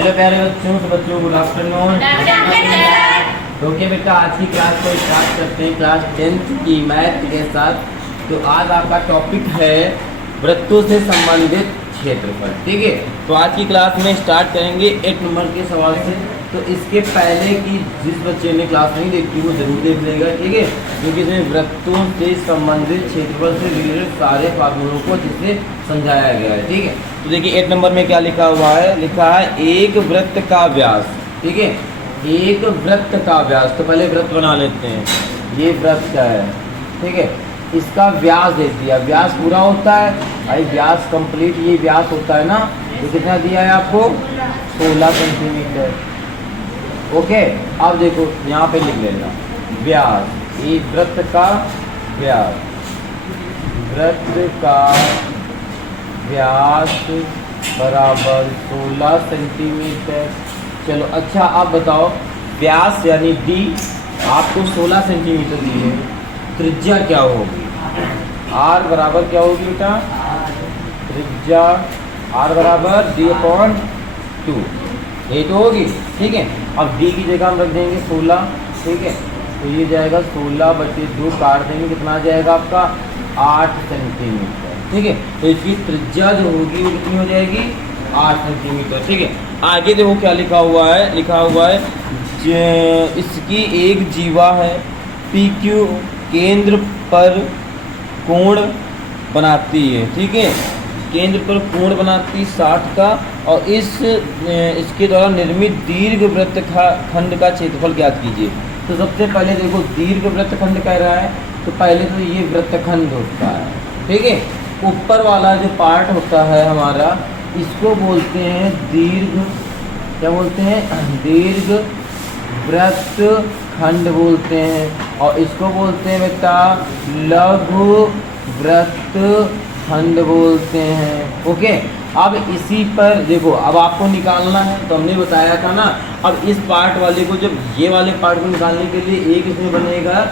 Hello प्यारे बच्चों, तो बच्चों गुड आफ्टरनून। तो क्या बेटा, आज की क्लास को स्टार्ट करते हैं क्लास 10th की मैथ के साथ। तो आज आपका टॉपिक है वृत्तों से संबंधित क्षेत्रफल। ठीक है, तो आज की क्लास में स्टार्ट करेंगे 8 नंबर के सवाल से। तो इसके पहले की जिस बच्चे ने क्लास नहीं देखी वो जरूर देख लेगा। ठीक है, क्योंकि इसमें वृत्तों से संबंधित क्षेत्रफल से रिलेटेड सारे फार्मूलों को जिससे समझाया गया है। ठीक है, तो देखिए 8 नंबर में क्या लिखा हुआ है। लिखा है एक वृत्त का व्यास। ठीक है, एक वृत्त का व्यास। तो पहले वृत्त बना लेते हैं। ये वृत्त का है। ठीक है, इसका व्यास दे दिया। व्यास पूरा होता है भाई, व्यास कंप्लीट ये व्यास होता है ना। तो कितना दिया है आपको? 16 सेंटीमीटर। ओके, अब देखो यहाँ पे लिख लेना व्यास। एक वृत्त का व्यास, वृत्त का व्यास बराबर 16 सेंटीमीटर। चलो अच्छा, आप बताओ व्यास यानी डी आपको 16 सेंटीमीटर दी है, त्रिज्या क्या होगी? आर बराबर क्या होगी बेटा? त्रिज्या आर बराबर d/2 ये तो होगी। ठीक है, अब डी की जगह हम रख देंगे 16। ठीक है, तो ये जाएगा 16/2, काट देंगे, कितना आ जाएगा आपका? 8 सेंटीमीटर। ठीक है, तो इसकी त्रिज्या जो होगी वो कितनी हो जाएगी? 8 सेंटीमीटर। ठीक है, आगे देखो क्या लिखा हुआ है। लिखा हुआ है इसकी एक जीवा है, PQ केंद्र पर कोण बनाती है। ठीक है, केंद्र पर कोण बनाती 60 का, और इसके द्वारा निर्मित दीर्घ वृत्तखंड का क्षेत्रफल ज्ञात कीजिए। तो सबसे पहले देखो दीर्घ वृत्तखंड कह रहा है, तो पहले तो ये वृत्तखंड होता है। ठीक है, ऊपर वाला जो पार्ट होता है हमारा, इसको बोलते हैं दीर्घ, क्या बोलते हैं? दीर्घ वृत्तखंड बोलते हैं। और इसको बोलते हैं बेटा लघु वृत्तखंड बोलते हैं। ओके, अब इसी पर देखो, अब आपको निकालना है तो हमने बताया था ना। अब इस पार्ट वाले को, जब ये वाले पार्ट को निकालने के लिए एक इसमें बनेगा,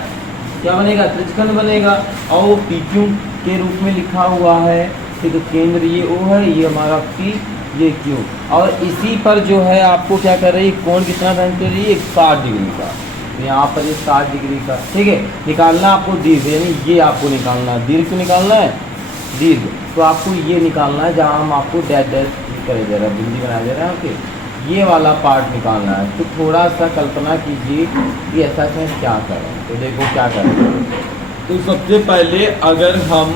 क्या बनेगा? त्रिज्यखंड बनेगा, और वो PQ के रूप में लिखा हुआ है। ठीक है, केंद्र ये O है, ये हमारा P, ये Q, और इसी पर जो है आपको क्या कर रही है? कोण कितना साइन कर रही है? 60 डिग्री का। यहाँ पर ये 60 डिग्री का। ठीक है, निकालना आपको दीर्घ, यानी ये आपको निकालना है। दीर्घ को निकालना है, दीर्घ तो आपको ये निकालना है, जहाँ हम आपको डैश डैश करे दे रहे हैं, बिंदी बना दे रहे हैं। ओके, ये वाला पार्ट निकालना है। तो थोड़ा सा कल्पना कीजिए कि ऐसा में क्या करें। तो देखो क्या करें। तो सबसे पहले अगर हम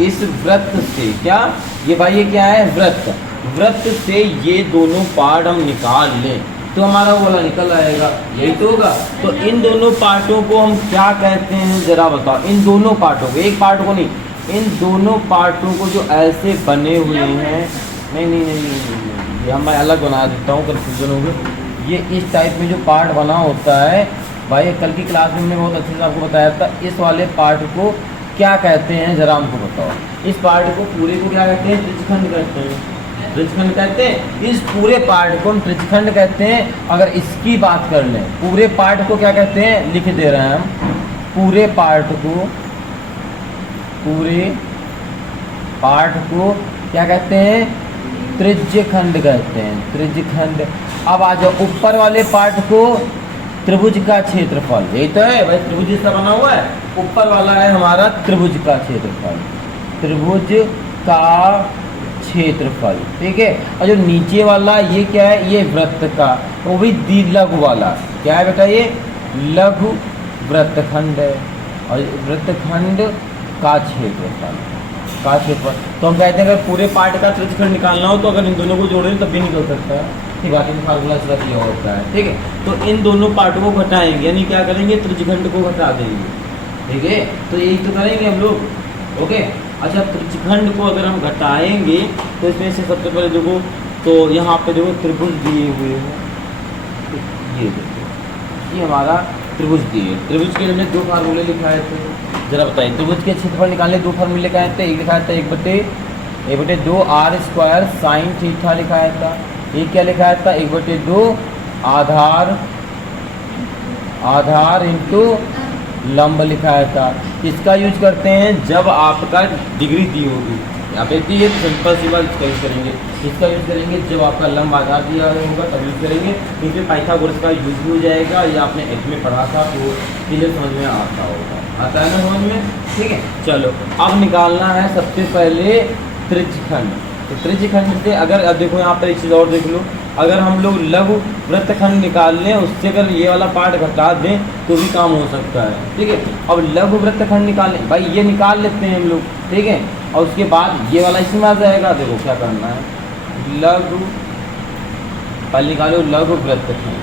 इस वृत्त से, क्या ये भाई ये क्या है? वृत्त। वृत्त से ये दोनों पार्ट हम निकाल लें तो हमारा वो वाला निकल आएगा, यही तो होगा। तो इन दोनों पार्टों को हम क्या कहते हैं जरा बताओ? इन दोनों पार्टों को, एक पार्ट को नहीं, इन दोनों पार्टों को जो ऐसे बने हुए हैं, नहीं, ये मैं अलग बना देता हूँ, कन्फ्यूजन होगी। ये इस टाइप में जो पार्ट बना होता है भाई, कल की क्लास में हमने बहुत अच्छे से आपको बताया था। इस वाले पार्ट को क्या कहते हैं जरा हमको बताओ? इस पार्ट को पूरे को क्या कहते हैं? त्रिज्यखंड कहते हैं। त्रिज्यखंड कहते हैं इस पूरे पार्ट को हम त्रिज्यखंड कहते हैं। अगर इसकी बात कर लें, पूरे पार्ट को क्या कहते हैं? लिख दे रहे हैं हम, पूरे पार्ट को क्या कहते हैं? त्रिज्यखंड कहते हैं, त्रिज्यखंड। अब आ जाओ ऊपर वाले पार्ट को, त्रिभुज का क्षेत्रफल। यही तो है भाई, त्रिभुज जिसका बना हुआ है, ऊपर वाला है हमारा त्रिभुज का क्षेत्रफल, त्रिभुज का क्षेत्रफल। ठीक है, और जो नीचे वाला ये क्या है? ये वृत्त का, वो भी लघु वाला क्या है बेटा? ये लघु वृत्तखंड है, और वृत्तखंड का क्षेत्रफल, का क्षेत्रफल। तो हम कहते हैं अगर पूरे पार्ट का त्रिज्यखंड निकालना हो तो अगर इन दोनों को जोड़ें तब भी निकल सकता है। ठीक, बाकी में फार्मूला इसका दिया होता है। ठीक है, तो इन दोनों पार्टों को घटाएंगे, यानी क्या करेंगे? त्रिज्यखंड को घटा देंगे। ठीक है, तो यही तो करेंगे हम लोग। ओके, अच्छा, त्रिज्यखंड को अगर हम घटाएंगे तो इसमें से सबसे पहले देखो, तो यहाँ पे देखो त्रिभुज दिए हुए हैं। ये देखो, ये हमारा त्रिभुज दिए। त्रिभुज के हमने 2 फार्मूले लिखाए थे, जरा बताइए। त्रिभुज के क्षेत्रफल निकालने 2 फार्मूले लिखाए थे। एक लिखाया था 1/2 r² साइन थीटा लिखाया था। एक क्या लिखाया था? 1/2 आधार इंटू लंब लिखाया था। इसका यूज करते हैं जब आपका डिग्री दी होगी। यहाँ पे दी है तो सिंपल सी बात इसका यूज़ करेंगे। इसका यूज़ करेंगे जब आपका लंब आधार दिया होगा तब यूज़ करेंगे, क्योंकि पाइथागोरस का यूज़ भी हो जाएगा। ये आपने 8th में पढ़ा था तो क्लियर समझ में आता होगा, आता है ना समझ में, ठीक है। चलो अब निकालना है सबसे पहले त्रिज्यखंड। तो त्रिज्यखंड से अगर अब देखो यहाँ पर एक चीज़ और देख लो, अगर हम लोग लघु वृत्तखंड निकाल लें उससे अगर ये वाला पार्ट घटा दें तो भी काम हो सकता है, ठीक है। अब लघु वृत्तखंड निकाल लें, भाई ये निकाल लेते हैं हम लोग, ठीक है, और उसके बाद ये वाला इसमें आ जाएगा। देखो क्या करना है, लघु पहले निकालो लघु वृत्तखंड,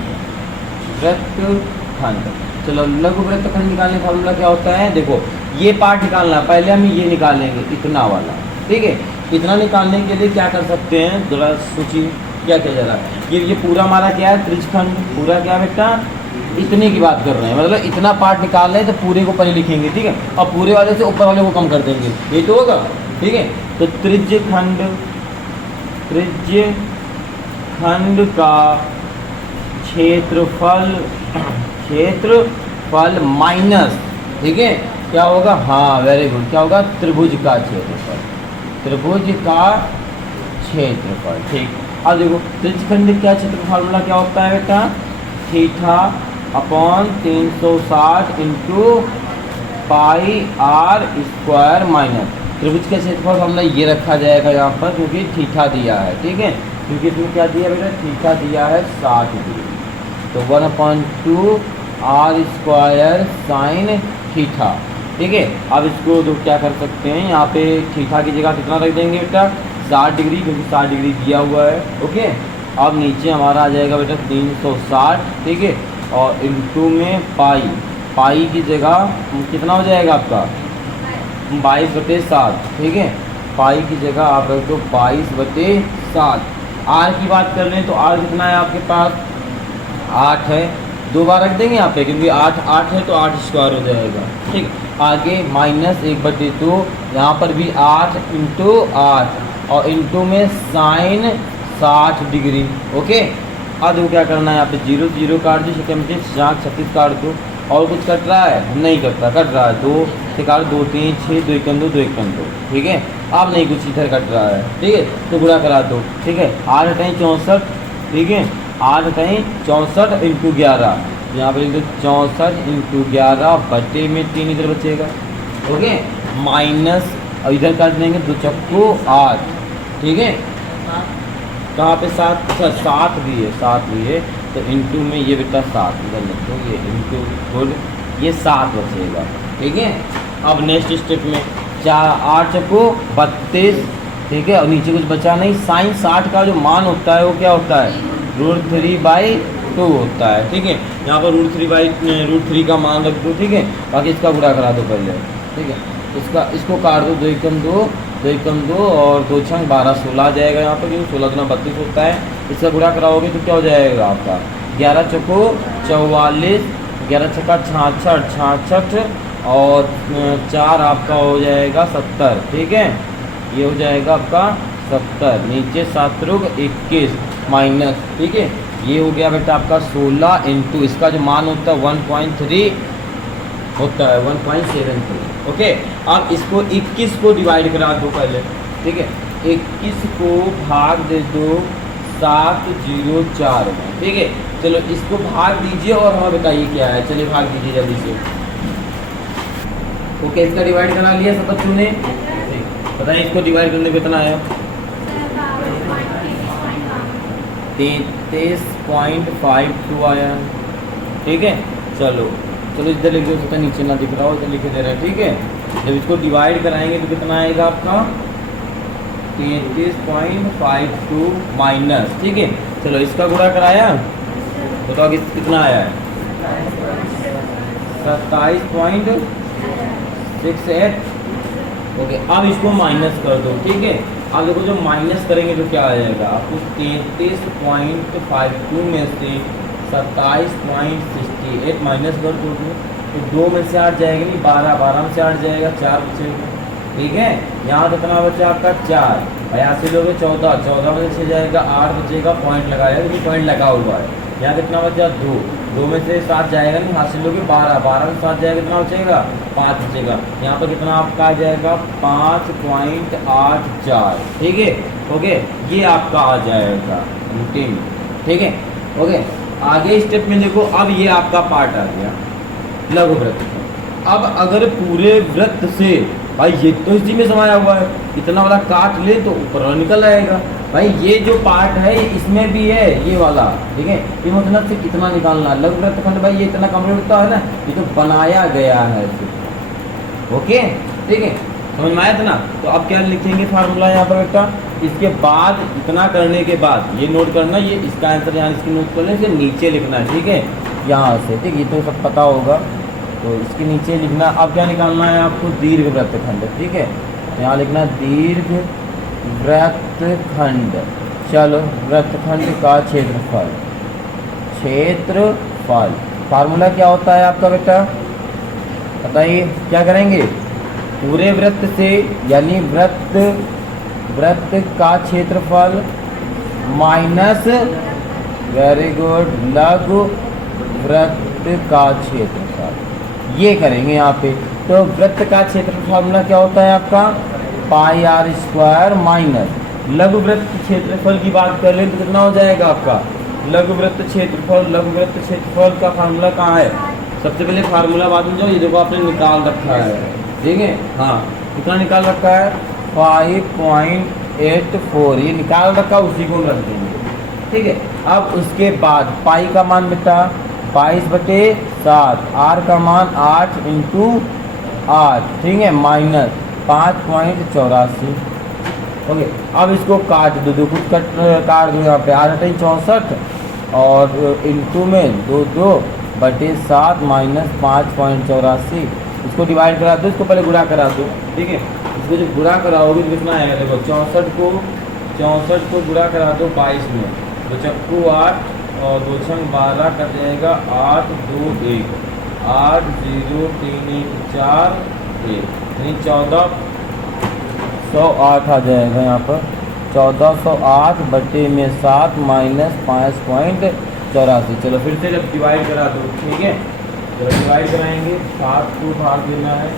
वृत्तखंड। चलो लघु वृत्तखंड निकालने का फॉर्मूला क्या होता है, देखो ये पार्ट निकालना है, पहले हम ये निकालेंगे इतना वाला, ठीक है। इतना निकालने के लिए क्या कर सकते हैं, जरा सोचिए क्या किया जा रहा है। ये पूरा हमारा क्या है त्रिज्यखंड, पूरा क्या बेटा, इतने की बात कर रहे हैं, मतलब इतना पार्ट निकाल रहे हैं तो पूरे को पहले लिखेंगे, ठीक है, और पूरे वाले से ऊपर वाले को कम कर देंगे, ये तो होगा, ठीक है। तो त्रिज्यखंड, त्रिज्यखंड का क्षेत्रफल, क्षेत्रफल माइनस, ठीक है, क्या होगा, हाँ वेरी गुड, क्या होगा, त्रिभुज का क्षेत्रफल, त्रिभुज का क्षेत्रफल, ठीक। अब देखो त्रिज्यखंड क्या क्षेत्रफल फार्मूला क्या होता है बेटा, theta upon 360 into pi r square minus त्रिभुज का क्षेत्रफल फार्मूला ये रखा जाएगा यहाँ पर, क्योंकि थीटा दिया है, ठीक है, क्योंकि इसमें क्या दिया बेटा, थीटा दिया है 60 डिग्री, तो 1/2 आर स्क्वायर साइन थीटा, ठीक है। अब इसको तो क्या कर सकते हैं, यहाँ पे थीटा की जगह कितना रख देंगे बेटा, 60 डिग्री, क्योंकि 60 डिग्री दिया हुआ है, ओके। अब नीचे हमारा आ जाएगा बेटा 360, ठीक है, और इंटू में पाई, पाई की जगह कितना हो जाएगा आपका 22/7, ठीक है, पाई की जगह आप रख दो 22/7। आर की बात कर लें तो आर कितना है आपके पास, 8 है, 2 बार रख देंगे यहाँ पे, क्योंकि 8 है तो 8 स्क्वायर हो जाएगा, ठीक। आगे माइनस 1/2, यहाँ पर भी 8 इंटू 8 और इंटू में साइन 60 डिग्री, ओके। अब देखो क्या करना है, यहाँ पे 0 0 काट दो, 6 36 काट दो, और कुछ कट रहा है, नहीं कटता, कट रहा है 2 से काट 2 3 6 2 1 2 2 1 2, ठीक है। अब नहीं कुछ इधर कट रहा है, ठीक है, तो गुणा करा दो, ठीक है, 8 × 64, ठीक है, 8 × 64 इंटू 11, यहाँ पर 64 इंटू 11 बटे में 3 इधर बचेगा, ओके, माइनस और इधर काट देंगे 2 चक्कू 8, ठीक है, कहाँ पे 7 भी है, 7 भी है, तो इंटू में ये बेटा 7 इधर लिख दो, ये इंटू गुड, ये 7 बचेगा, ठीक है। अब नेक्स्ट स्टेप में 8 चक्कू 32, ठीक है, और नीचे कुछ बचा नहीं, साइन 60 का जो मान होता है वो क्या होता है, √3/2 होता है, ठीक है। यहाँ पर √3 का मान रख दो, ठीक है, बाकी इसका गुणा करा दो पहले, ठीक है, इसको काट दो, 2 × 2 2 × 2 और 2 × 12 16 आ जाएगा यहाँ पर, क्योंकि 16 × 32 होता है। इसका गुणा कराओगे तो क्या हो जाएगा आपका 11 चौको 44, 11 छक्का 66 और 4 आपका हो जाएगा 70, ठीक है, ये हो जाएगा आपका 70, नीचे 7 × 21 माइनस, ठीक है, ये हो गया बेटा आपका 16 इंटू इसका जो मान होता है 1.3 होता है, 1.73, ओके। अब इसको 21 को डिवाइड करा दो पहले, ठीक है, 21 को भाग दे दो 704 में, ठीक है। चलो इसको भाग दीजिए और हमें बताइए क्या है, चलिए भाग दीजिए जल्दी से, ओके। इसका डिवाइड करा लिया सब बच्चों ने, बताइए इसको डिवाइड करने पे कितना आया, 33.52 आया, ठीक है। चलो इधर लिख दो, सकता नीचे ना दिख रहा हो, इधर लिखे दे रहे हैं, ठीक है। जब इसको डिवाइड कराएंगे तो कितना आएगा आपका 33.52 माइनस, ठीक है। चलो इसका गुणा कराया तो कितना आया है 27.68, ओके। अब इसको माइनस कर दो, ठीक है। अब देखो जब माइनस करेंगे तो क्या आ जाएगा आपको 33.52 में से 27.68 माइनस कर दो तो 2 में से 8 जाएगा, नहीं 12 में से 8 जाएगा, 4 बचेगा, ठीक है। यहाँ कितना बचा आपका 4, यहाँ से लोगे 14 में से 6 जाएगा, 8 बचेगा, पॉइंट लगाएगा, क्योंकि पॉइंट लगा हुआ है, यहाँ कितना बचा 2, 2 में से 7 जाएगा नहीं, हासिल होगी 12, 12 में 7 जाएगा कितना बचेगा 5 बचेगा। यहाँ पर कितना आपका आ जाएगा 5.84, ठीक है। ओके, ये आपका आ जाएगा अंतिम, ठीक है। ओके, आगे स्टेप में देखो, अब ये आपका पार्ट आ गया लघु वृत्त। अब अगर पूरे वृत्त से भाई ये तो इसी में समाया हुआ है, इतना वाला काट ले तो ऊपर निकल आएगा। भाई ये जो पार्ट है इसमें भी है ये वाला, ठीक है। ये मतलब से कितना निकालना लघु वृत्त खंड, भाई ये इतना कमरे होता है ना, ये तो बनाया गया है। ओके, ठीक है, समझ में आया था ना। तो अब क्या लिखेंगे फार्मूला यहाँ पर बेटा, इसके बाद इतना करने के बाद ये नोट करना, ये इसका आंसर यहाँ इसकी नोट कर लें, इसे नीचे लिखना है, ठीक है, यहाँ से, ठीक, ये तो सब पता होगा, तो इसके नीचे लिखना। अब क्या निकालना है आपको, दीर्घ वृत्तखंड, ठीक है, यहाँ लिखना दीर्घ वृत्तखंड। चलो, वृत्तखंड का क्षेत्रफल, क्षेत्रफल फार्मूला क्या होता है आपका बेटा, बताइए क्या करेंगे, पूरे वृत्त से यानी वृत्त का क्षेत्रफल माइनस, वेरी गुड, लघु वृत्त का क्षेत्रफल, ये करेंगे यहाँ पे। तो वृत्त का क्षेत्रफल फार्मूला क्या होता है आपका, पाई आर स्क्वायर माइनस लघु वृत्त क्षेत्रफल की बात कर लें तो कितना हो जाएगा आपका लघु वृत्त क्षेत्रफल। लघु वृत्त क्षेत्रफल का फार्मूला कहाँ है, सबसे पहले फार्मूला बाद में जाओ, ये देखो आपने निकाल रखा है, ठीक है, हाँ, कितना निकाल रखा है 5.84, ये निकाल रखा, उसी को रख देंगे, ठीक है। अब उसके बाद पाई का मान बेटा 22/7, आर का मान 8 × 8, ठीक है, माइनस 5.84। ओके, अब इसको काट दो, कुछ काट दो, यहाँ पे 8 × 64 और इंटू में 2/7 माइनस 5.84, इसको डिवाइड करा दो, इसको पहले गुणा करा दो, ठीक है। इसको जब गुणा कराओगे तो कितना आएगा, देखो 64 को गुणा करा दो 22 में, 2 चक्कू 8 और 2 छंग 12 कट जाएगा 8 2 1, 8 0 3 1 4 1, यानी 1408 आ जाएगा यहाँ पर, 1408/7 माइनस 5.84। चलो फिर से जब डिवाइड करा दो, ठीक है, जब डिवाइड कराएंगे 7 को भाग देना है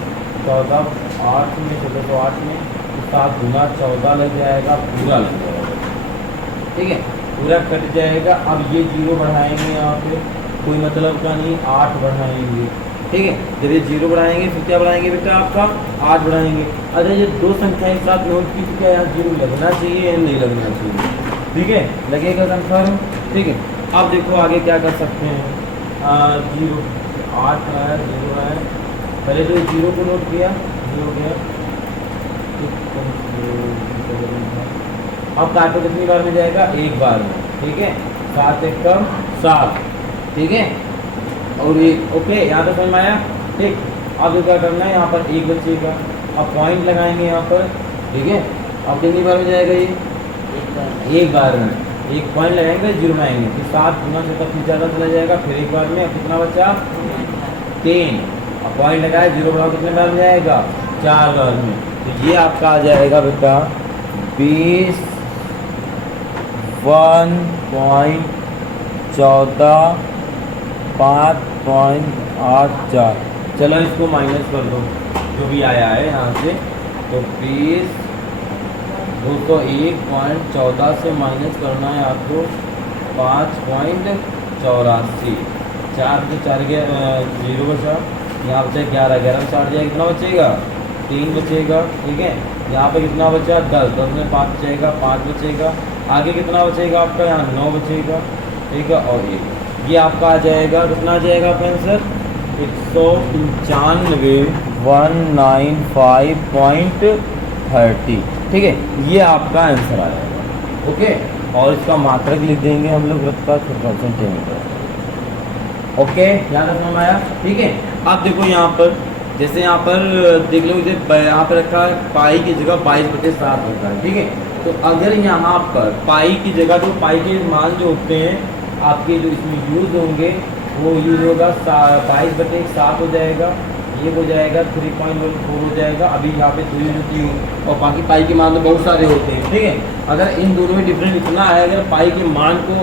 14 8 में, 1408 में, 7 गुना 14 लग जाएगा, पूरा लग जाएगा, ठीक है, पूरा कट जाएगा। अब ये 0 बढ़ाएंगे यहाँ पे, कोई मतलब का नहीं, 8 बढ़ाएंगे, ठीक है। जब ये 0 बढ़ाएंगे फिर क्या बढ़ाएंगे बेटा आपका 8 बढ़ाएंगे। अरे ये दो संख्या एक साथ नोट की, क्या यहाँ 0 लगना चाहिए या नहीं लगना चाहिए, ठीक है, लगेगा कंफर्म, ठीक है। अब देखो आगे क्या कर सकते हैं, 0 8 है 0 है, पहले तो 0 को नोट किया, 0 गया, अब काटो कितनी बार में जाएगा, एक बार में, ठीक है, 7 1 कम 7, ठीक है, और ये ओके, यहाँ तक समझ में आया, ठीक। अब क्या करना है, यहाँ पर 1 बचेगा, अब पॉइंट लगाएंगे यहाँ पर, ठीक है। अब कितनी बार में जाएगा ये, एक बार में, एक पॉइंट लगाएंगे 0 में आएंगे, फिर 7 गुना से तब ज़्यादा चला जाएगा, फिर एक बार में। अब कितना बचा 3, अब पॉइंट लगाए 0 बढ़ाओ कितने बार में जाएगा 4 बार में, तो ये आपका आ जाएगा बेटा 20 1.14 5.84। चलो इसको माइनस कर दो जो भी आया है यहाँ से, तो 20 201.14 से माइनस करना है आपको 5.84, 4 से 4 गया 0 बचा, यहाँ बचा 11, 11 में 4 जाएगा कितना बचेगा 3 बचेगा, ठीक है। यहाँ पे कितना बचा 10, 10 में 5 बचेगा 5 बचेगा, आगे कितना बचेगा आपका यहाँ 9 बचेगा, ठीक है, और ये आपका आ जाएगा, कितना आ जाएगा आपका आंसर 195.30, ठीक है, ये आपका आंसर आ जाएगा, ओके। और इसका मात्रक लिख देंगे हम लोग वृत्त का सेंटीमीटर, ओके, याद रखना आया, ठीक है। अब देखो यहाँ पर, जैसे यहाँ पर देख लो, यहाँ पर रखा है पाई की जगह 22/7 रखा है, ठीक है। तो अगर यहाँ पर पाई की जगह, तो पाई के मान जो होते हैं आपके जो इसमें यूज़ होंगे वो यूज़ होगा 22/7 हो जाएगा, ये हो जाएगा 3.14 हो जाएगा। अभी यहाँ पे 2 यूज होती है और बाकी पाई के मान तो बहुत सारे होते हैं, ठीक है। अगर इन दोनों में डिफरेंस इतना है, अगर पाई के मान को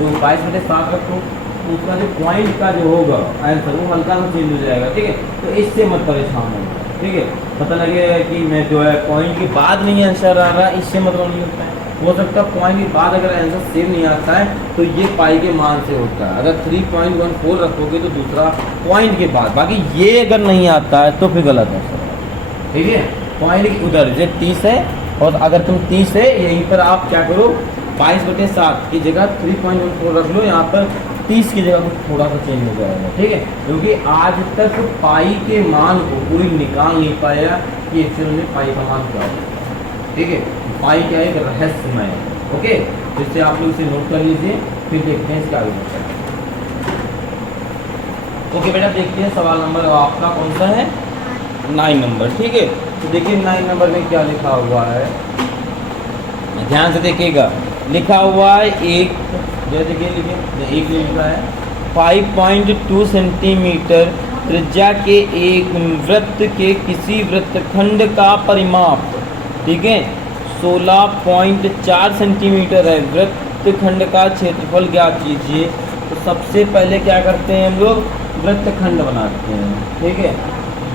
जो 22/7 रखो, तो उसका जो पॉइंट का जो होगा आंसर वो हल्का सा चेंज हो जाएगा, ठीक है। तो इससे मत परेशान हो, ठीक है। पता लगेगा कि मैं जो है पॉइंट के बाद नहीं आंसर आ रहा, इससे मतलब नहीं होता है। हो सकता है पॉइंट के बाद अगर आंसर सेम नहीं आता है तो ये पाई के मान से होता है। अगर 3.14 रखोगे तो दूसरा पॉइंट के बाद, बाकी ये अगर नहीं आता है तो फिर गलत है, ठीक है। पॉइंट उधर जैसे 30 है और अगर तुम 30 है यहीं पर आप क्या करो 22/7 की जगह 3.14 रख लो, यहाँ पर 30 की जगह कुछ थोड़ा सा चेंज हो जाएगा, ठीक है। क्योंकि आज तक पाई के मान को कोई निकाल नहीं पाया कि एक्चुअल में पाई का मान क्या है, ठीक है। पाई क्या है, एक रहस्यमय है, ओके। तो इससे आप लोग इसे नोट कर लीजिए, फिर देखते हैं इसका आगे बढ़ते हैं। ओके बेटा, देखते हैं सवाल नंबर आपका कौन सा है, 9 नंबर, ठीक है। तो देखिए 9 नंबर में क्या लिखा हुआ है, ध्यान से देखिएगा। लिखा हुआ है एक, जैसे कि लिखिए एक लिखा है 5.2 सेंटीमीटर त्रिज्या के एक वृत्त के किसी वृत्तखंड का परिमाप, ठीक है, 16.4 सेंटीमीटर है। वृत्तखंड का क्षेत्रफल ज्ञात कीजिए। तो सबसे पहले क्या करते हैं हम लोग, वृत्तखंड बनाते हैं, ठीक है।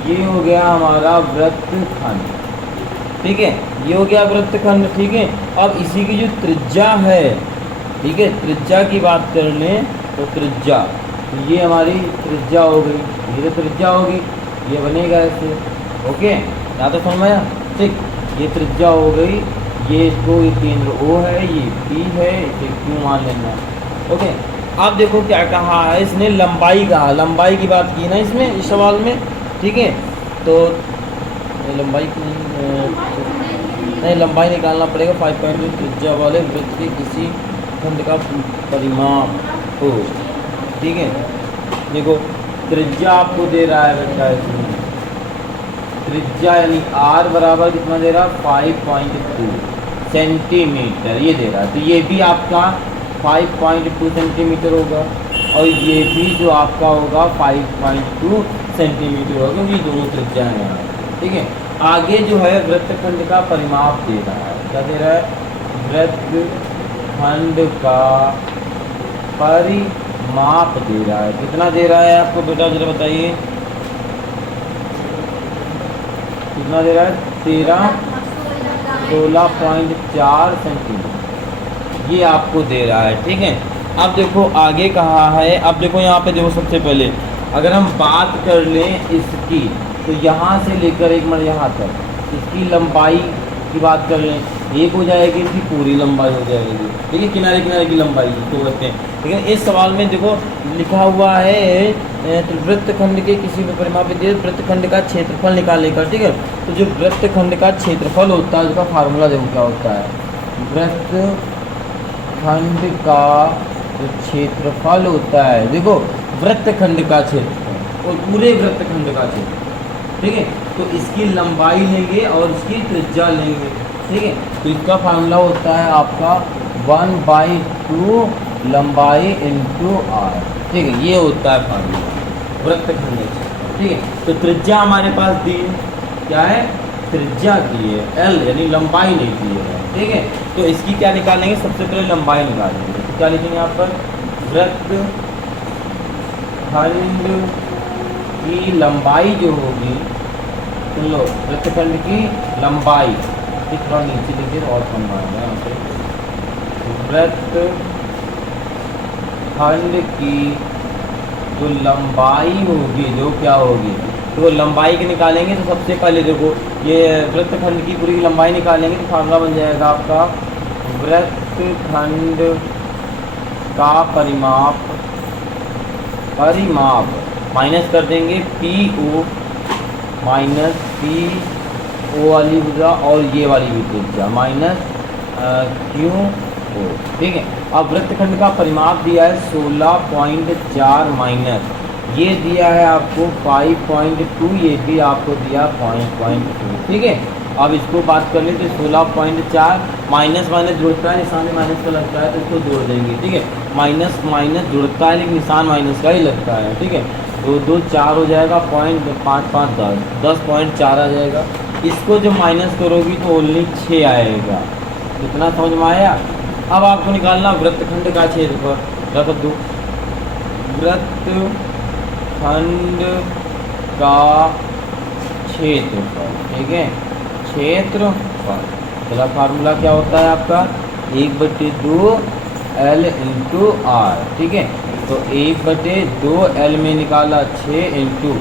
ये हो गया हमारा वृत्तखंड, ठीक है, ये हो गया वृत्तखंड, ठीक है। अब इसी की जो त्रिज्या है, ठीक है, त्रिज्या की बात कर लें तो त्रिज्या, ये हमारी त्रिज्या हो गई, ये तो त्रिज्या होगी, ये बनेगा ऐसे, ओके। यहाँ तो समझ में आया, ठीक। ये त्रिज्या हो गई, ये इसको ये केंद्र O है, ये P है, इसे Q मान लेना, ओके। अब देखो क्या कहा है इसने, लंबाई कहा, लंबाई की बात की ना इसमें इस सवाल में, ठीक है। तो लंबाई नहीं, लंबाई निकालना पड़ेगा। 5.2 त्रिज्या वाले वृत्त के किसी खंड का परिमाप हो, ठीक है। देखो त्रिज्या आपको दे रहा है बेटा, इसमें त्रिज्या यानी R बराबर कितना दे रहा है, 5.2 सेंटीमीटर ये दे रहा है। तो ये भी आपका 5.2 सेंटीमीटर होगा और ये भी जो आपका होगा 5.2 सेंटीमीटर होगा, क्योंकि दोनों त्रिज्या हैं यहाँ, ठीक है। आगे जो है वृत्तखंड का परिमाप दे रहा है, क्या दे रहा है, वृत्तखंड का परिमाप दे रहा है। कितना दे रहा है आपको बेटा, जरा बताइए कितना दे रहा है, 16.4 सेंटीमीटर ये आपको दे रहा है, ठीक है। अब देखो आगे कहा है, अब देखो यहाँ पे देखो सबसे पहले अगर हम बात कर लें इसकी, तो यहाँ से लेकर एक मिनट यहाँ तक इसकी लंबाई की बात कर लें, एक हो जाएगी, इसकी पूरी लंबाई हो जाएगी, ठीक है। किनारे किनारे की लंबाई तो कहते हैं, लेकिन इस सवाल में देखो लिखा हुआ है वृत्तखंड के किसी भी परिमाप दिए वृत्तखंड का क्षेत्रफल निकालने का, ठीक है। तो जो वृत्तखंड का क्षेत्रफल होता है उसका फार्मूला देखो क्या होता है, वृत्तखंड का जो क्षेत्रफल होता है, देखो वृत्तखंड का क्षेत्रफल और पूरे वृत्तखंड का क्षेत्रफल, ठीक है। तो इसकी लंबाई लेंगे और इसकी त्रिज्या लेंगे, ठीक है। तो इसका फार्मूला होता है आपका 1/2 लंबाई इंटू R, ठीक है। ये होता है फार्मूला वृत्तखंड, ठीक है। तो त्रिज्या हमारे पास दी है, क्या है, त्रिज्या दी है L, यानी लंबाई नहीं दी है, ठीक है। तो इसकी क्या निकालेंगे, सबसे पहले लंबाई निकालेंगे। तो क्या लिखेंगे यहाँ पर, वृत्तखंड की लंबाई जो होगी, सुन लो, वृत्तखंड की लंबाई थोड़ा नीचे लिखिए और कम आएगा यहाँ पे, वृत्तखंड की जो लंबाई होगी, जो क्या होगी, तो लंबाई की निकालेंगे। तो सबसे पहले देखो ये वृत्तखंड की पूरी लंबाई निकालेंगे तो फार्मूला बन जाएगा आपका वृत्तखंड का परिमाप माइनस कर देंगे PO माइनस PO वाली त्रिज्या और ये वाली भी त्रिज्या माइनस QO, ठीक है। अब वृत्तखंड का परिमाप दिया है 16.4 माइनस ये दिया है आपको 5.2, ये भी आपको दिया 0.2, ठीक है। अब इसको बात कर लें तो 16.4 माइनस माइनस जुड़ता है, निशान में माइनस का लगता है तो इसको जोड़ देंगे, ठीक है। माइनस माइनस जुड़ता है लेकिन निशान माइनस का ही लगता है, ठीक है। 2 2 4 हो जाएगा, 0.5 10.4 आ जाएगा। इसको जब माइनस करोगी तो ओनली 6 आएगा। कितना समझ में आया। अब आपको निकालना वृत्तखंड का क्षेत्रफल, रख दो, वृत्तखंड का क्षेत्रफल, ठीक है, क्षेत्रफल। चला फार्मूला क्या होता है आपका 1/2 L इंटू आर, ठीक है। तो 1/2 L में निकाला 6 इंटू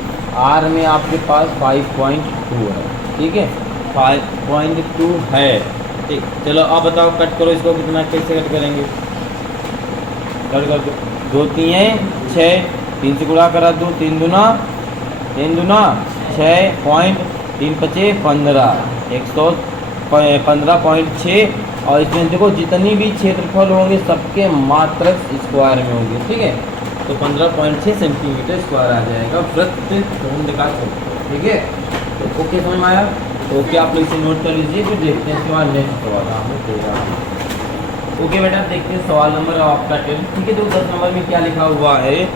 आर में आपके पास 5.2 है, ठीक है, 5.2 है, ठीक। चलो अब बताओ कट करो इसको, कितना कैसे कट करेंगे, कट कर दो, 2 3 6, 3 से गुणा करा दो, 3 दूना 6 पॉइंट 3 5 15, 115.6। और इसमें देखो जितनी भी क्षेत्रफल होंगे सबके मात्रक स्क्वायर में होंगे, ठीक है। तो 15.6 सेंटीमीटर स्क्वायर आ जाएगा वृत्तखंड का क्षेत्रफल, ठीक है। तो ओके समझ में आया, तो ओके आप लोग इसे नोट कर लीजिए, फिर देखते हैं इसके बाद नेक्स्ट सवाल हमें देगा। ओके बेटा देखते हैं सवाल नंबर आपका 10, ठीक है। तो 10 नंबर में क्या लिखा हुआ है,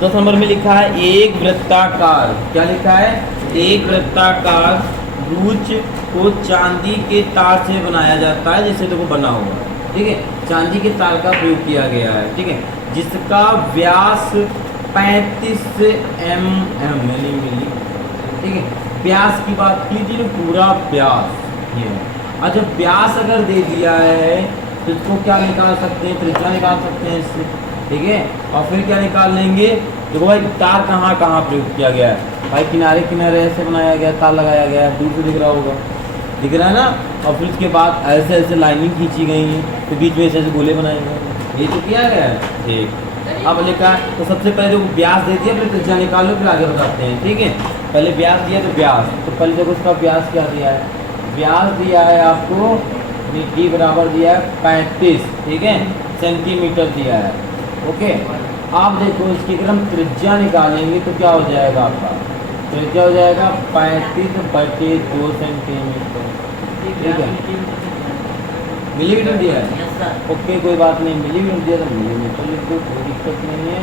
10 नंबर में लिखा है एक वृत्ताकार, क्या लिखा है, एक वृत्ताकार ब्रूच को चांदी के तार से बनाया जाता है, जैसे देखो बना हुआ है, ठीक है, चांदी के तार का प्रयोग किया गया है, ठीक है, जिसका व्यास 35 मिली, ठीक है। व्यास की बात कीजिए, पूरा व्यास ये है। अच्छा व्यास अगर दे दिया है तो इसको क्या निकाल सकते हैं, त्रिज्या निकाल सकते हैं इससे, ठीक है। और फिर क्या निकाल लेंगे, देखो भाई तार कहाँ कहाँ प्रयोग किया गया है, भाई किनारे किनारे ऐसे बनाया गया, तार लगाया गया है, दूर से दिख रहा होगा, दिख रहा है ना। और फिर उसके बाद ऐसे ऐसे लाइनिंग खींची गई है, तो बीच में ऐसे ऐसे गोले बनाए गए, ये तो किया गया है, ठीक। अब लिखा है तो सबसे पहले जो व्यास दे दिया, फिर त्रिज्या निकाल लो, फिर आगे बताते हैं, ठीक है। पहले व्यास दिया तो व्यास, तो पहले देखो उसका व्यास क्या दिया है, व्यास दिया है आपको d बराबर दिया है 35, ठीक है, सेंटीमीटर दिया है, ओके। आप देखो इसकी अगर हम त्रिज्या निकालेंगे तो क्या हो जाएगा आपका, त्रिज्या हो जाएगा 35/2 सेंटीमीटर, ठीक है। मिलीमीटर दिया है, ओके कोई बात नहीं, मिलीमीटर दिया तो मिलीमीटर लिख दो, कोई दिक्कत नहीं है,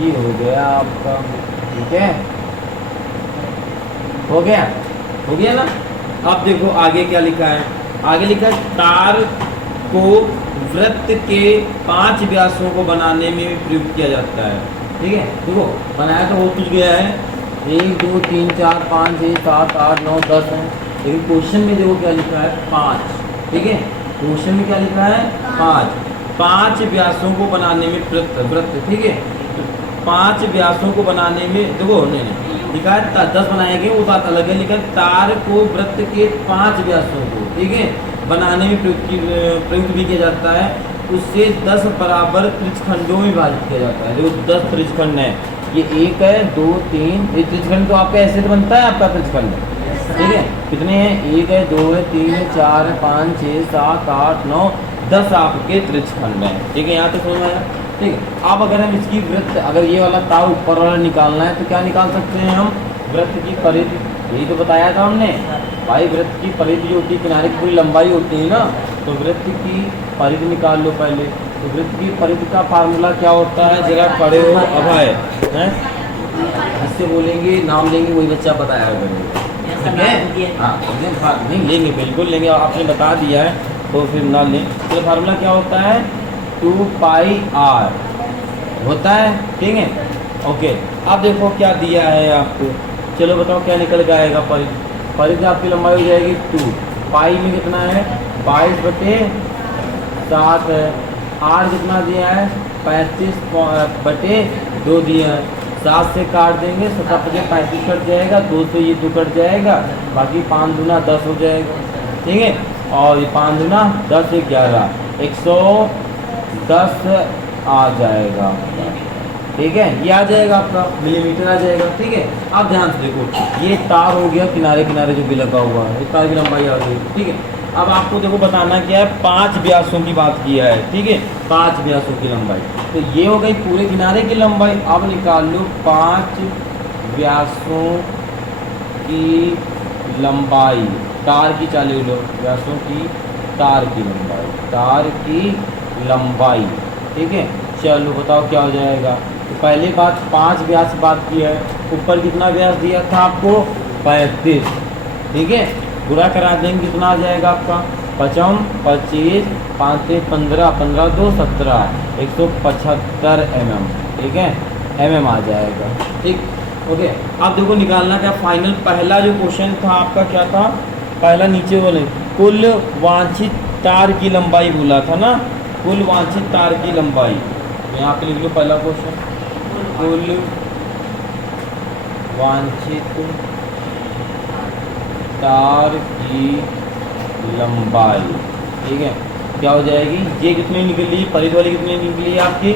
ये हो गया आपका, ठीक है, हो गया ना। अब देखो आगे क्या लिखा है, आगे लिखा है तार को वृत्त के 5 व्यासों को बनाने में भी प्रयोग किया जाता है, ठीक है। देखो बनाया तो हो कुछ गया है, 1 2 3 4 5 6 7 8 9 10 है, लेकिन क्वेश्चन में देखो क्या लिखा है 5, ठीक है। क्वेश्चन में क्या लिखा है 5 व्यासों को बनाने में वृत्त, ठीक है। 5 व्यासों को बनाने में देखो नहीं लिखा है 10 बनाए गए, वो बात अलग है, लेकिन तार को वृत्त के 5 व्यासों को, ठीक है, बनाने में प्रयुक्त भी किया जाता है, उससे 10 बराबर त्रिज्यखंडों में विभाजित किया जाता है। देखो 10 त्रिज्यखंड है, ये 1 है 2 3, ये त्रिज्यखंड तो आपका ऐसे तो बनता है आपका त्रिज्यखंड, ठीक है। कितने हैं, 1 है 2 है 3 है 4 है 5 6 7 8 9 10 आपके त्रिज्यखंड हैं, ठीक है। यहाँ तक समझ में आया, ठीक है। अब अगर हम इसकी वृत्त, अगर ये वाला तार ऊपर वाला निकालना है तो क्या निकाल सकते हैं हम, वृत्त की परिधि, यही तो बताया था हमने भाई, वृत्त की परिधि जो होती है, किनारे की पूरी लंबाई होती है ना, तो वृत्त की परिधि निकाल लो पहले। तो वृत्त की परिधि का फार्मूला क्या होता है, जरा पढ़े हो अभय हैं, जिससे बोलेंगे नाम लेंगे वही बच्चा बताया करेगा, हाँ नहीं लेंगे, बिल्कुल लेंगे, आपने बता दिया है तो फिर ना लें। तो फार्मूला क्या होता है 2πr होता है, ठीक है, ओके। अब देखो क्या दिया है आपको, चलो बताओ क्या निकल के आएगा, परिधि आपकी लंबाई हो जाएगी 2, पाई में कितना है 22/7 है, आर कितना दिया है 35/2 दिया है, 7 से काट देंगे, 7×5 कट जाएगा, 2 से ये 2 कट जाएगा, बाकी 5 दूना 10 हो जाएगा, ठीक है। और ये 5 दूना 10 11 110 आ जाएगा, ठीक है, ये आ जाएगा आपका मिलीमीटर आ जाएगा, ठीक है। अब ध्यान से देखो ये तार हो गया, किनारे किनारे जो भी लगा हुआ है, तार की लंबाई आ गई, ठीक है। अब आपको देखो बताना क्या है, 5 व्यासों की बात किया है, ठीक है, 5 व्यासों की लंबाई, तो ये हो गई पूरे किनारे की लंबाई। अब निकाल लो 5 व्यासों की लंबाई, तार की चालू लो, व्यासों की तार की लंबाई, ठीक है। चलो बताओ क्या हो जाएगा, तो पहली बात 5 व्यास बात की है, ऊपर कितना व्यास दिया था आपको 35, ठीक है, गुणा करा देंगे कितना आ जाएगा आपका 5×5 25 5 से 15, 15 2 17, 175 mm, ठीक है, mm आ जाएगा। ठीक, ओके। अब देखो निकालना क्या फाइनल, पहला जो क्वेश्चन था आपका क्या था, पहला नीचे बोले कुल वांछित तार की लंबाई बोला था ना, कुल वांछित तार की लंबाई, यहाँ पे लिख लो पहला क्वेश्चन, कुल वांछित तार की लंबाई, ठीक है, क्या हो जाएगी, ये कितनी निकली, परिध वाली कितनी निकली है आपकी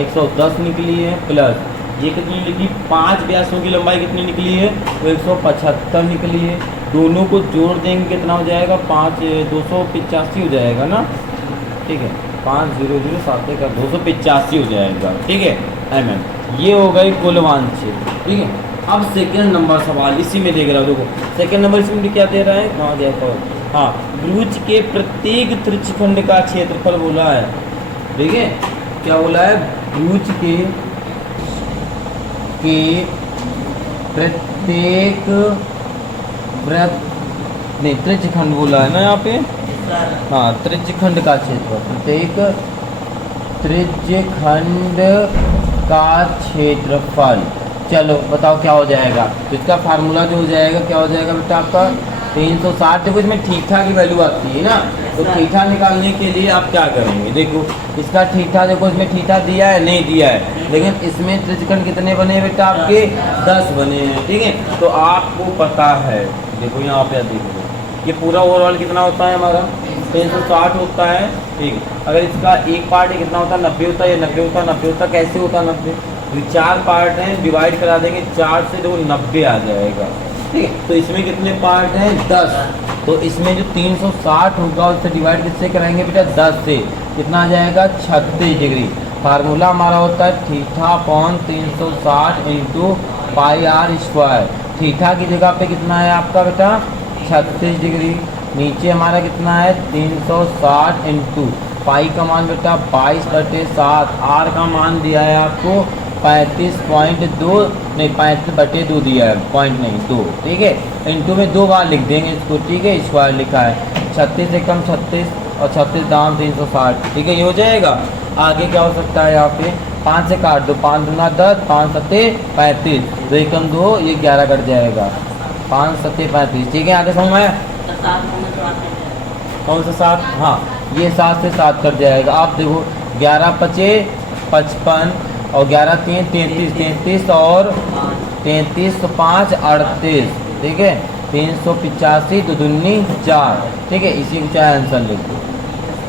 110 निकली है, प्लस ये कितनी निकली, 5 व्यासों की लंबाई कितनी निकली है, वो 175 निकली है, दोनों को जोड़ देंगे कितना हो जाएगा, 285 हो जाएगा ना, ठीक है, 5007 का 285 हो जाएगा, ठीक है mm, ये हो गई कुल वांछित, ठीक है। अब सेकंड नंबर सवाल इसी में देख रहा हूँ, देखो सेकंड नंबर इसमें क्या दे रहा है, कहाँ गया था, हाँ, ब्रुज के प्रत्येक त्रिज्यखंड का क्षेत्रफल बोला है, ठीक है, क्या बोला है, ब्रुज के प्रत्येक वृत्त नहीं त्रिज्यखंड बोला है ना यहाँ पे, हाँ, त्रिज्यखंड का क्षेत्रफल, प्रत्येक त्रिज्यखंड का क्षेत्रफल, चलो बताओ क्या हो जाएगा, तो इसका फार्मूला जो हो जाएगा क्या हो जाएगा बेटा आपका 360, देखो इसमें थीटा की वैल्यू आती है ना, तो थीटा निकालने के लिए आप क्या करेंगे, देखो इसका थीटा, देखो इसमें थीटा दिया है नहीं दिया है, लेकिन इसमें त्रिज्यखंड कितने बने हैं बेटा आपके 10 बने हैं, ठीक है, तो आपको पता है, देखो यहाँ पे देखो ये पूरा ओवरऑल कितना होता है हमारा 360 होता है, ठीक है, अगर इसका एक पार्ट है कितना होता है 90 होता है, ये 90 होता है, 90 होता है, कैसे होता है 90, तो 4 पार्ट हैं, डिवाइड करा देंगे 4 से, देखो 90 आ जाएगा, ठीक है, तो इसमें कितने पार्ट हैं 10, तो इसमें जो 360 होगा उससे डिवाइड किससे कराएंगे बेटा 10 से, कितना आ जाएगा 36 डिग्री, फार्मूला हमारा होता है theta upon 360 into pi r square, theta की जगह पे कितना है आपका बेटा 36 डिग्री, नीचे हमारा कितना है 360 इंटू पाई का मान बेटा 22/7, आर का मान दिया है आपको 35.2 नहीं 35/2 दिया है, पॉइंट नहीं 2, ठीक है, इंटू में 2 बार लिख देंगे इसको, ठीक है, स्क्वायर लिखा है, 36 से कम 36 और 36 दाम 360, ठीक है, ये हो जाएगा। आगे क्या हो सकता है यहाँ पे 5 से काट दो, 5 दूना 10, 5 सत्ते 35, 2 एकम 2, ये 11 कट जाएगा, 5 सत्ते 35, ठीक है, आगे समझ में आया, कौन सा 7, हाँ ये 7 से 7 कट जाएगा, आप देखो 11 पचे 55 और 11 3 33, 33 और 33 तो 5 38, ठीक है, 385 2 दूनी 4, ठीक है, इसी को चाहे आंसर लिख दो,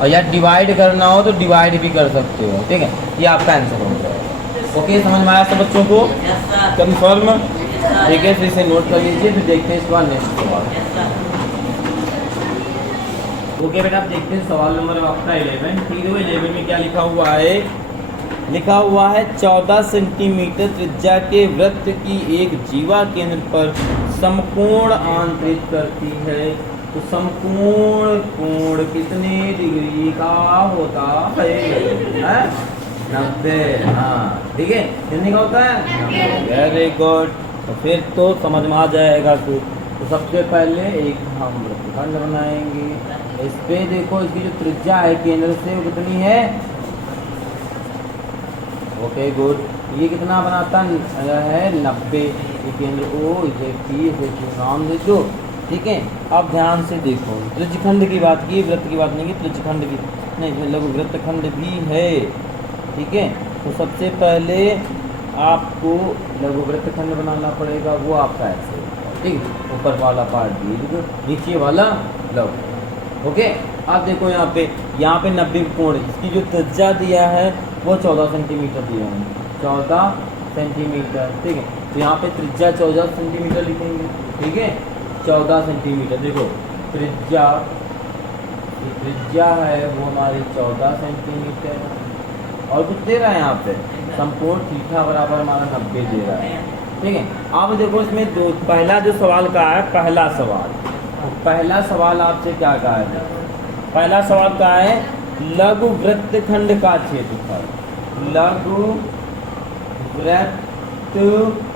और यार डिवाइड करना हो तो डिवाइड भी कर सकते हो, ठीक है, ये आपका आंसर हो जाएगा। ओके, समझ में आया सब बच्चों को, कंफर्म, ठीक है, फिर इसे नोट कर लीजिए, फिर देखते हैं इस बार नेक्स्ट सवाल। ओके बेटा, आप देखते हैं सवाल नंबर आपका 11, ठीक है, 11 में क्या लिखा हुआ है, लिखा हुआ है 14 सेंटीमीटर त्रिज्या के वृत्त की एक जीवा केंद्र पर समकोण आंतरित करती है, तो समकोण कोण कितने डिग्री का होता है, 90, हाँ, ठीक है, कितने का होता है 90, वेरी गुड, तो फिर तो समझ में आ जाएगा तो सबसे पहले एक हम वृत्तखंड बनाएंगे, इस पे देखो इसकी जो त्रिज्या है केंद्र से वो कितनी है, ओके गुड, ये कितना बनाता है 90, ये केंद्र ओ, इसे पी, इसे क्यू नाम दे दो, ठीक है। अब ध्यान से देखो, त्रिज्यखंड की बात की, वृत्त की बात नहीं की, त्रिज्यखंड की नहीं, लघु वृत्तखंड भी है, ठीक है, तो सबसे पहले आपको लघु वृत्तखंड बनाना पड़ेगा, वो आपका ऐसे, ठीक है, ऊपर वाला पार्ट दीर्घ, नीचे वाला लघु, ओके। अब देखो यहाँ पे 90 कोण, इसकी जो त्रिज्या दिया है वो 14 सेंटीमीटर दिया है, 14 सेंटीमीटर, ठीक है, तो यहाँ पे त्रिज्या 14 सेंटीमीटर लिखेंगे, ठीक है, 14 सेंटीमीटर, देखो त्रिज्या है वो हमारी 14 सेंटीमीटर, और कुछ दे रहा है यहाँ पे संपूर्ण थीटा बराबर हमारा 90 दे रहा है, ठीक है। अब देखो इसमें दो, पहला जो सवाल का है, पहला सवाल आपसे क्या कहा है, पहला सवाल का है लघु वृत्तखंड का क्षेत्रफल, लघु वृत्तखंड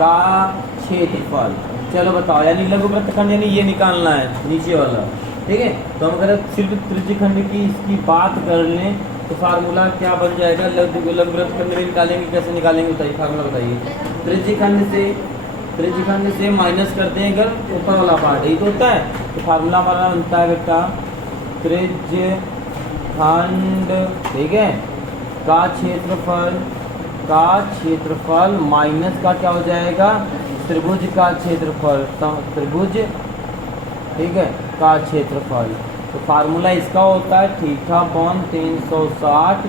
का क्षेत्रफल, चलो बताओ, यानी लघु वृत्तखंड यानी ये निकालना है नीचे वाला, ठीक है। तो हम अगर सिर्फ त्रिज्यखंड की इसकी बात कर लें तो फार्मूला क्या बन जाएगा, लघु वृत्तखंड में निकालेंगे, कैसे निकालेंगे बताइए, फार्मूला बताइए। त्रिज्यखंड से माइनस करते हैं अगर ऊपर वाला पार्ट, यही तो होता है। तो फार्मूला हमारा बनता है बेटा त्रिज्यखंड, ठीक है, का क्षेत्रफल माइनस का क्या हो जाएगा, त्रिभुज का क्षेत्रफल, त्रिभुज, ठीक है, का क्षेत्रफल। तो फार्मूला इसका होता है theta upon 360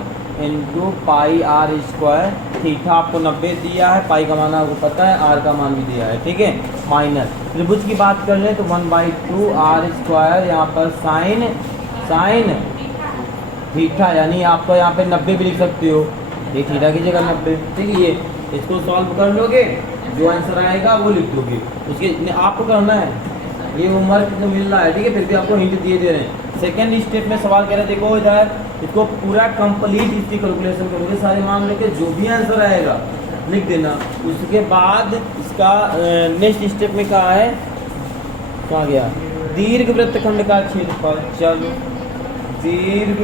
into pi r square. Theta आपको 90 दिया है, पाई का मान आपको पता है, आर का मान भी दिया है, ठीक है, माइनस त्रिभुज की बात कर लें तो 1/2 आर स्क्वायर, यहाँ पर साइन थीटा, यानी आपको यहाँ पे 90 भी लिख सकते हो, ये थीटा की जगह 90, ठीक है। ये इसको सॉल्व कर लोगे, जो आंसर आएगा वो लिख दोगे। उसके आपको करना है, ये होमवर्क तो मिल रहा है, ठीक है, फिर भी आपको हिंट दिए दे रहे हैं। सेकंड स्टेप में सवाल कह रहे हैं, देखो इधर इसको पूरा कंप्लीट इसकी कैलकुलेशन करोगे, सारे मान लेके जो भी आंसर आएगा लिख देना। उसके बाद इसका नेक्स्ट स्टेप में कहा है, कहाँ गया, दीर्घ वृत्तखंड का क्षेत्रफल। चलो दीर्घ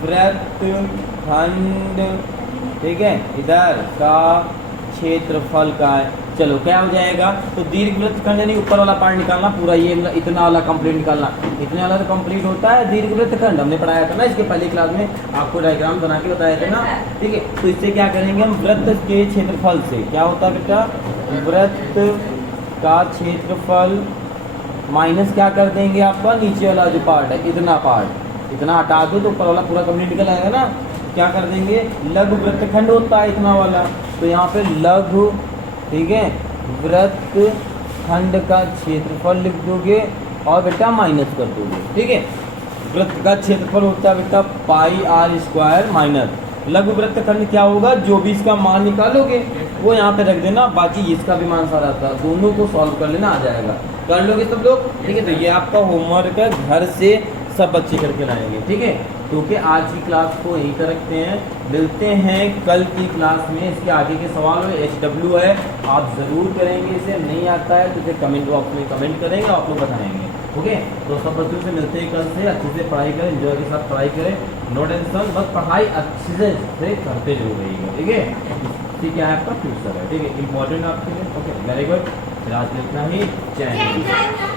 वृत्तखंड, ठीक है, इधर का क्षेत्रफल का है। चलो क्या हो जाएगा, तो दीर्घ वृत्तखंड यानी ऊपर वाला पार्ट निकालना, पूरा ये इतना वाला कंप्लीट निकालना, इतने वाला तो कंप्लीट होता है दीर्घ वृत्तखंड, हमने पढ़ाया था ना इसके पहली क्लास में, आपको डायग्राम बना के बताया था ना, ठीक है। तो इससे क्या करेंगे हम, वृत्त के क्षेत्रफल से क्या होता है बेटा, वृत्त का क्षेत्रफल माइनस क्या कर देंगे, आपका नीचे वाला जो पार्ट है, इतना हटा दो तो ऊपर वाला पूरा कंप्लीट निकल आएगा ना। क्या कर देंगे, लघु वृत्तखंड होता है इतना वाला, तो यहाँ पे लघु, ठीक है, वृत्तखंड का क्षेत्रफल लिख दोगे और बेटा माइनस कर दोगे, ठीक है। वृत्त का क्षेत्रफल होता है बेटा पाई आर स्क्वायर माइनस लघु वृत्तखंड क्या होगा, जो भी इसका मान निकालोगे वो यहाँ पे रख देना, बाकी इसका भी मान सारा था, दोनों को सॉल्व कर लेना, आ जाएगा, कर लोगे सब लोग, ठीक है। तो ये आपका होमवर्क है, घर से सब बच्चे करके लाएंगे, ठीक है। क्योंकि आज की क्लास को यहीं पर रखते हैं, मिलते हैं कल की क्लास में। इसके आगे के सवाल में HW है, आप ज़रूर करेंगे, इसे नहीं आता है तो इसे कमेंट बॉक्स में कमेंट करेंगे, आप लोग बताएंगे, ओके। तो सब बच्चों से मिलते हैं कल से, अच्छे से पढ़ाई करें, एंजॉय के साथ पढ़ाई करें, नो टेंशन, बस पढ़ाई अच्छे से करते जरूर रहिएगा, ठीक है। ठीक है, आपका फ्यूचर है, ठीक है, इंपॉर्टेंट आपके लिए, ओके, वेरी गुड। फिर आज इतना ही, जय हिंद।